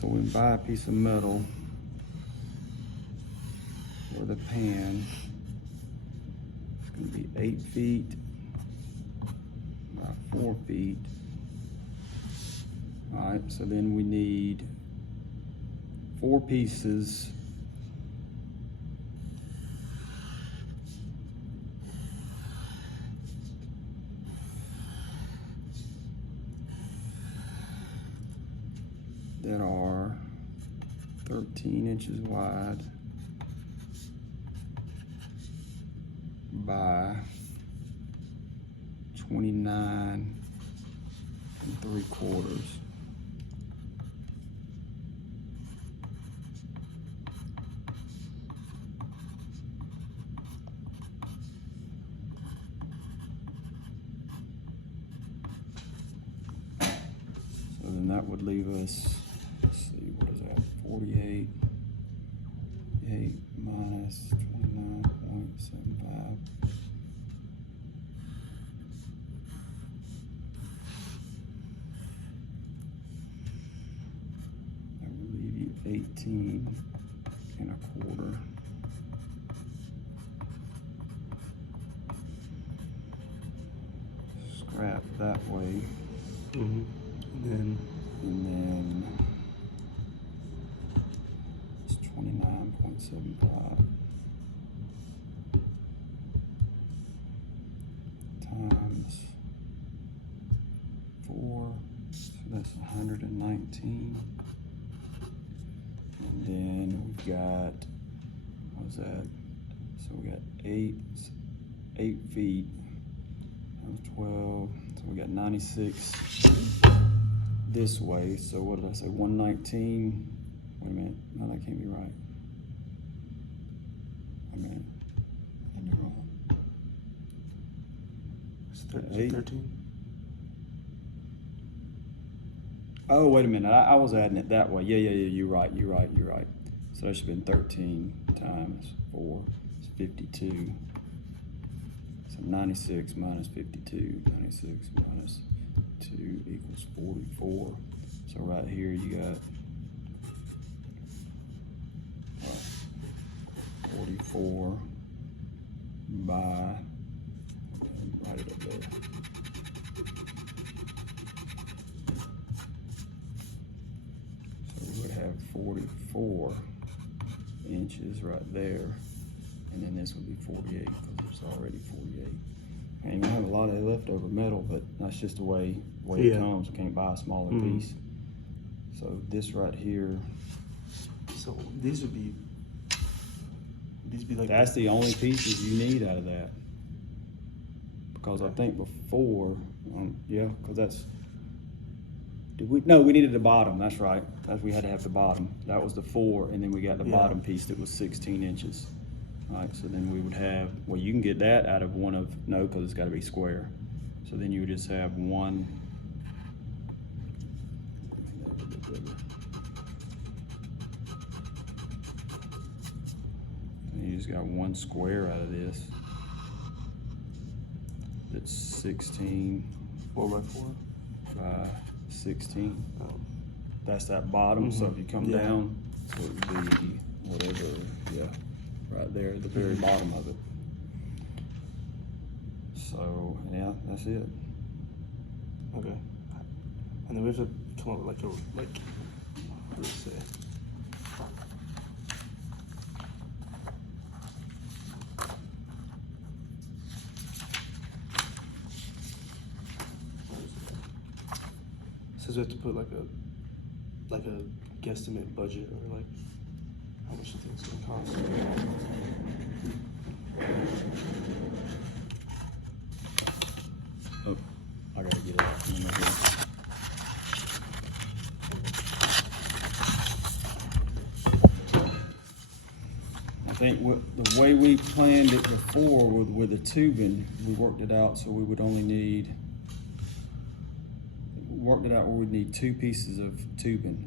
so we buy a piece of metal for the pan. It's gonna be 8 feet by 4 feet. All right, so then we need 4 pieces. That are 13 inches wide by 29 3/4. So then that would leave us, let's see, what is that, 48, 8 minus 29.75. That would leave you 18.25. Scrap that way. Mm-hmm. And then it's 29.75 times 4, so that's 119. And then we've got, what was that? So we got 8 feet, that was 12, so we got 96 this way. So what did I say, 119? Wait a minute, no, that can't be right. Wait a minute, I think you're wrong. It's 8. 13. Oh, wait a minute, I was adding it that way. Yeah, you're right. So that should have been 13 times 4, it's 52. So 96 minus 52, 96 minus 2 equals 44. So right here you got 44 by, write it up there. So we would have 44 inches right there, and then this would be 48 because it's already 48. And you have a lot of leftover metal, but that's just the way it comes. You can't buy a smaller piece. So this right here. So these would be like. That's the only pieces you need out of that. Because I think before, yeah, because that's. We needed the bottom. That's right. We had to have the bottom. That was the 4, and then we got the bottom piece that was 16 inches. All right, so then we would have, well, you can get that out of one of, no, because it's got to be square. So then you would just have one. And you just got one square out of this. That's 16. 4 by 4? By 16. Oh. That's that bottom. So if you come down, so it would be whatever, right there at the very bottom of it. So yeah, that's it. Okay. And then we have to come up with what do you say? Says we have to put like a guesstimate budget, or like how much you think it's gonna cost. Oh, I gotta get it out from under here. I think the way we planned it before with the tubing, we worked it out so we would only need. Worked it out where we'd need 2 pieces of tubing.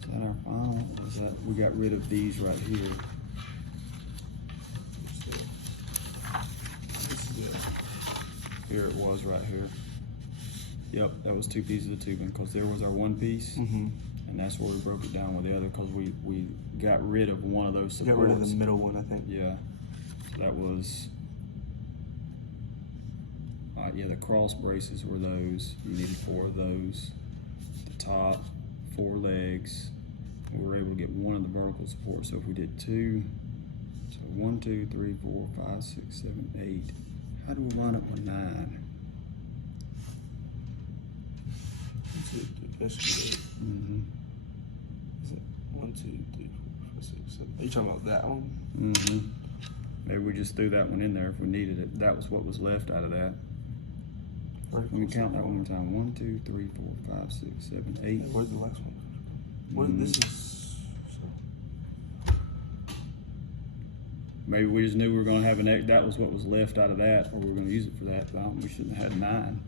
Is that our final? Or is that we got rid of these right here? Here it was right here. Yep, that was 2 pieces of tubing, because there was our 1 piece, Mm-hmm. and that's where we broke it down with the other, because we got rid of one of those Got supports. rid of the middle one, I think. Yeah, so that was, yeah, the cross braces were those. You needed 4 of those. The top, 4 legs. We were able to get 1 of the vertical supports. So if we did 2, so 1, 2, 3, 4, 5, 6, 7, 8. How do we line up with 9? That's good. Mm-hmm. Is it 1, 2, 3, 4, 5, 6, 7? Are you talking about that one? Mm-hmm. Maybe we just threw that one in there if we needed it. That was what was left out of that. Let me count that one more time. 1, 2, 3, 4, 5, 6, 7, 8. Hey, where's the last one? What? Mm. This is. Maybe we just knew we were going to have that was what was left out of that, or we were going to use it for that. But we shouldn't have had 9.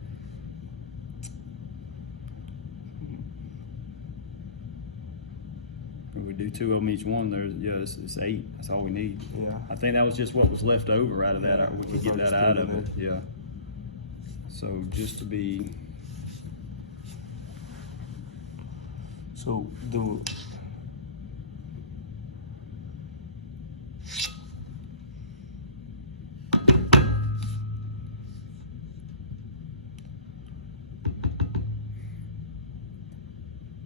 If we do 2 of them each one, it's 8. That's all we need. Yeah. I think that was just what was left over out of that. Yeah, We we could get probably that just out put it of it. in. Yeah. So just to be, So do.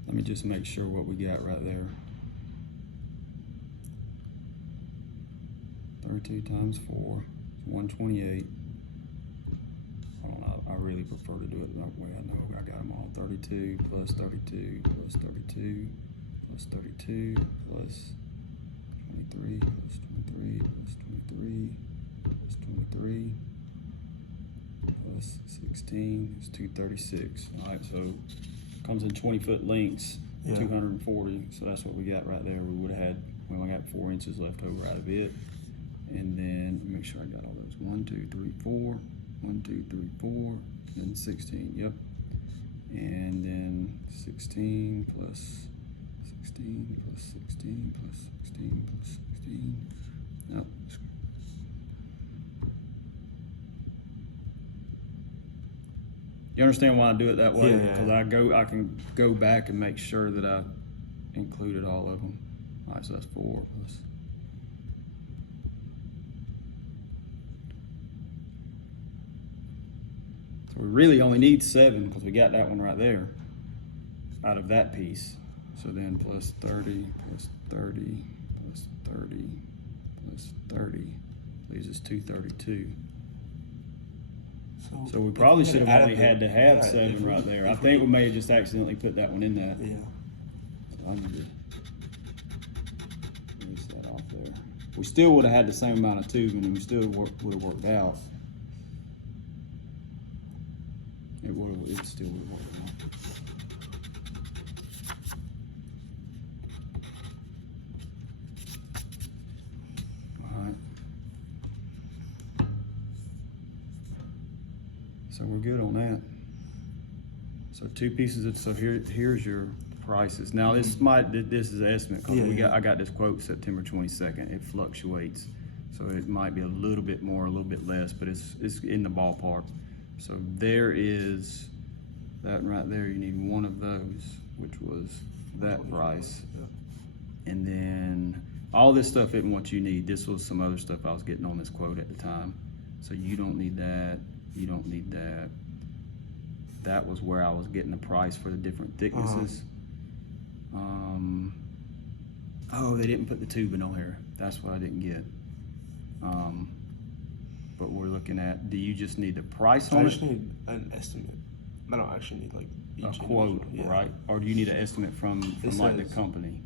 let me just make sure what we got right there. 32 times 4 is 128. I don't know. I really prefer to do it that way. I know I got them all. 32 plus 32 plus 32 plus 32 plus 23 plus 23 plus 23 plus 23 plus 16 is 236. All right, so it comes in 20-foot lengths, Yeah. 240. So that's what we got right there. We would have had, we only got 4 inches left over out of it. And then make sure I got all those. 1, 2, 3, 4. 1, 2, 3, 4. Then 16. Yep. And then 16 plus 16 plus 16 plus 16 plus 16. Yep. You understand why I do it that way? Yeah. Because I can go back and make sure that I included all of them. All right, so that's 4 plus. So we really only need 7 because we got that one right there out of that piece. So then plus 30 plus 30 plus 30 plus 30 leaves us 232. So we probably should have only had to have 7 right there. I think we may have just accidentally put that one in that. Yeah. So I need to erase that off there. We still would have had the same amount of tubing and we still would have worked out. It still would have worked out. Alright. So we're good on that. So 2 pieces of, so here's your prices. Now this is an estimate because I got this quote September 22nd. It fluctuates. So it might be a little bit more, a little bit less, but it's in the ballpark. So there is that right there. You need 1 of those, which was that price. And then all this stuff isn't what you need. This was some other stuff I was getting on this quote at the time. So you don't need that. You don't need that. That was where I was getting the price for the different thicknesses. Oh, they didn't put the tubing on here. That's what I didn't get. But we're looking at, do you just need the price on I it? just need an estimate. I don't actually need like each A quote, individual. right? Or do you need an estimate from like the says- company?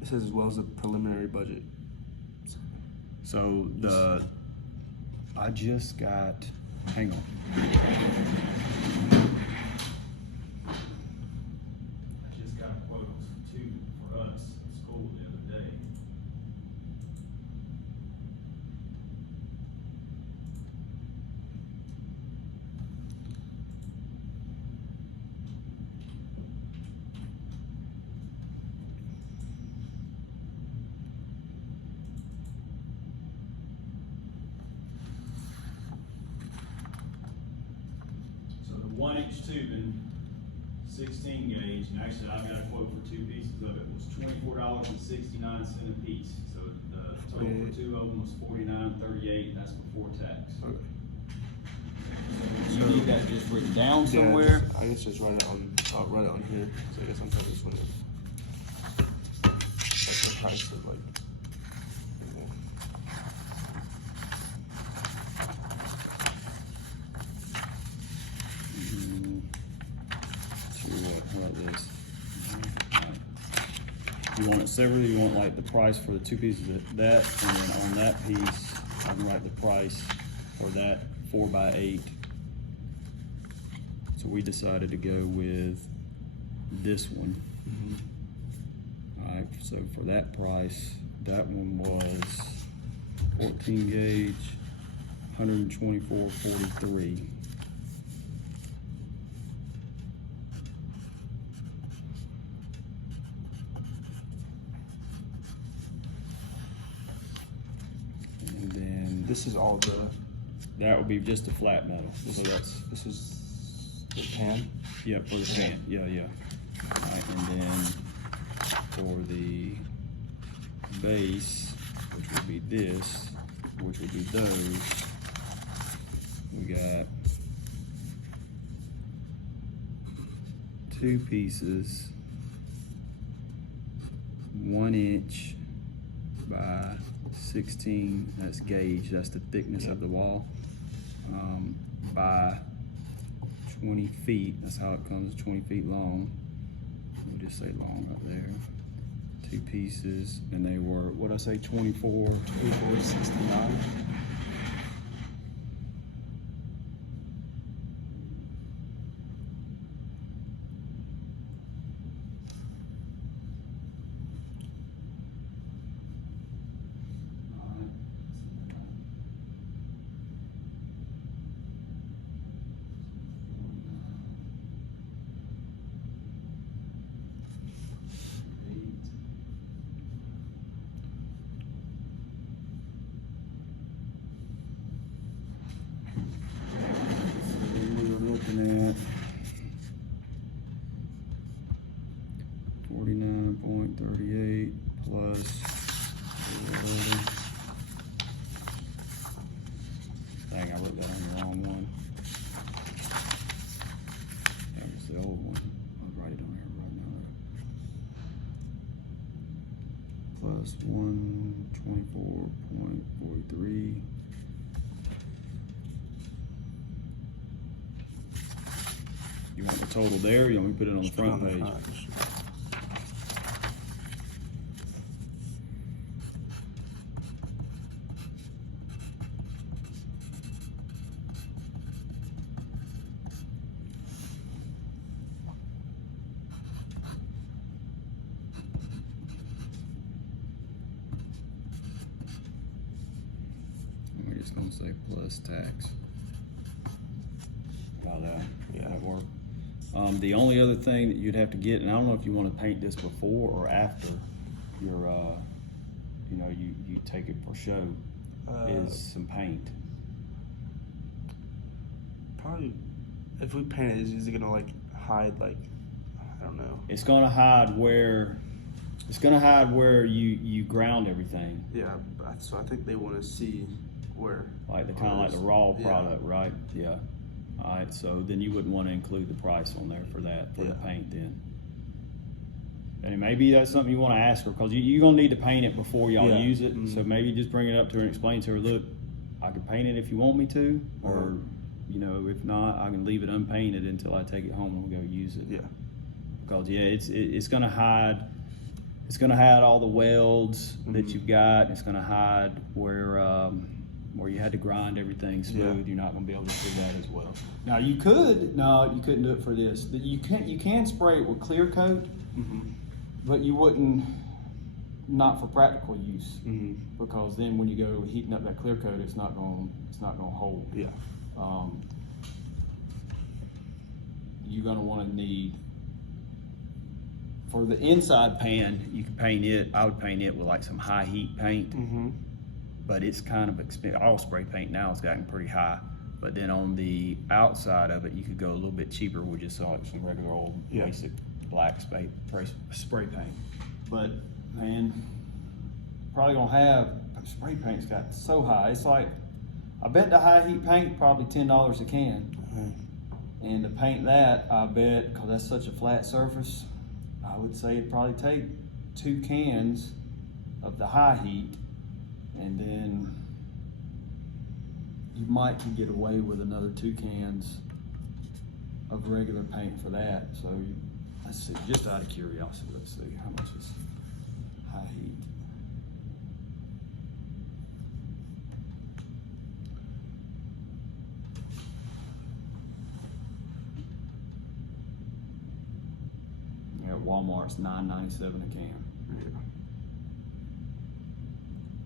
It says as well as a preliminary budget. So I just got, hang on. I just got a quote for us in school the other day. inch tubing, 16 gauge, and actually I've got a quote for two pieces of it, was $24.69 a piece. So the total for two of them was $49.38, that's before tax. Okay. You need that just written down Yeah, somewhere? I guess just write it on. I'll write it on here. So I guess I'm probably just gonna. That's the price of like. How about this? You want it separately, you want like the price for the two pieces of that, and then on that piece, I can write the price for that 4x8. So we decided to go with this one. Alright, so for that price, that one was 14 gauge, 124.43. And then This is all the. that would be just a flat metal. So that's, This is the pan. yeah, for the fan, yeah. Alright, and then for the base, which would be this, which would be those, we got two pieces, 1 inch by 16, that's gauge, that's the thickness of the wall, by 20 feet, that's how it comes, 20 feet long. We'll just say long right there. Two pieces, and they were, what'd I say, 24? 24.69. We were looking at 49.38 plus 11. Dang, I wrote that on the wrong one. That was the old one. I'll write it on here right now. Plus 124.43. You want the total there, or you want me to put it on the Just put it front on the page? front. We're just gonna say plus tax. About that, Yeah. that work. The only other thing that you'd have to get, and I don't know if you wanna paint this before or after your, you know, you take it for show, is some paint. Probably, if we paint it, is it gonna like hide like, I don't know. It's gonna hide where you ground everything, Yeah, so I think they want to see where. like the kinda like the raw Yeah. product, right? Yeah. Alright, so then you wouldn't wanna include the price on there for that, for the Yeah. paint then. And maybe that's something you wanna ask her, cause you're gonna need to paint it before y'all Yeah. use it, Mhm. so maybe just bring it up to her and explain to her, look, I can paint it if you want me to, or, Uh-huh. you know, if not, I can leave it unpainted until I take it home and we'll go use it. Yeah. Because yeah, it's gonna hide all the welds that Mhm. you've got. It's gonna hide where you had to grind everything smooth. Yeah. You're not gonna be able to see that as well. Now you couldn't do it for this. You can spray it with clear coat, Mm-hmm. but you wouldn't, not for practical use, Mm-hmm. because then when you go heating up that clear coat, it's not gonna hold. Yeah. You're gonna wanna need, for the inside pan, you can paint it, I would paint it with like some high heat paint, Mm-hmm. but it's kind of expensive. All spray paint now has gotten pretty high But then on the outside of it, you could go a little bit cheaper with just like some regular old Yeah. basic black spray paint. But man, probably gonna have spray paint's got so high. It's like, I bet the high heat paint probably $10 a can. And to paint that, I bet, cause that's such a flat surface, I would say it'd probably take 2 cans of the high heat, and then you might can get away with another 2 cans of regular paint for that. So let's see, just out of curiosity, let's see how much is high heat. At Walmart, it's $9.97 a can. Yeah.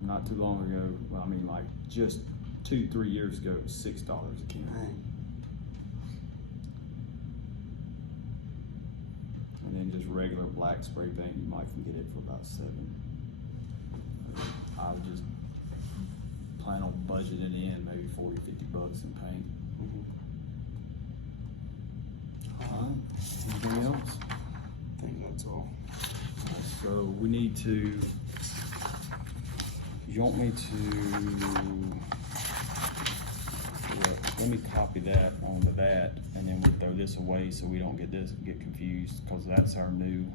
Not too long ago, well, I mean, like just 2-3 years ago, it was $6 a can. Dang. And then just regular black spray paint, you might can get it for about $7. I would just plan on budgeting in maybe $40-50 in paint. Alright, anything else? I think that's all. So we need to, you want me to, well, let me copy that onto that, and then we'll throw this away so we don't get confused, because that's our new,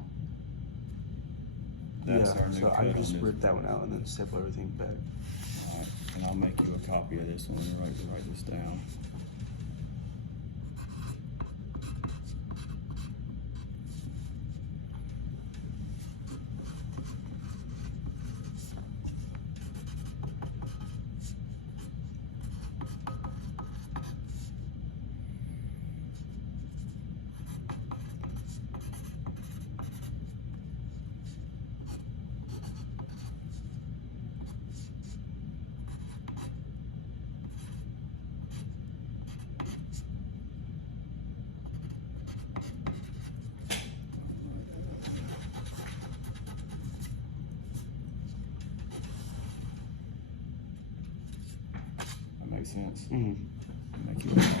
that's our new So cut I on just this. rip that one out and then staple everything back. Alright, and I'll make you a copy of this one and write this down. That makes sense. Mm-hmm. Make you a copy.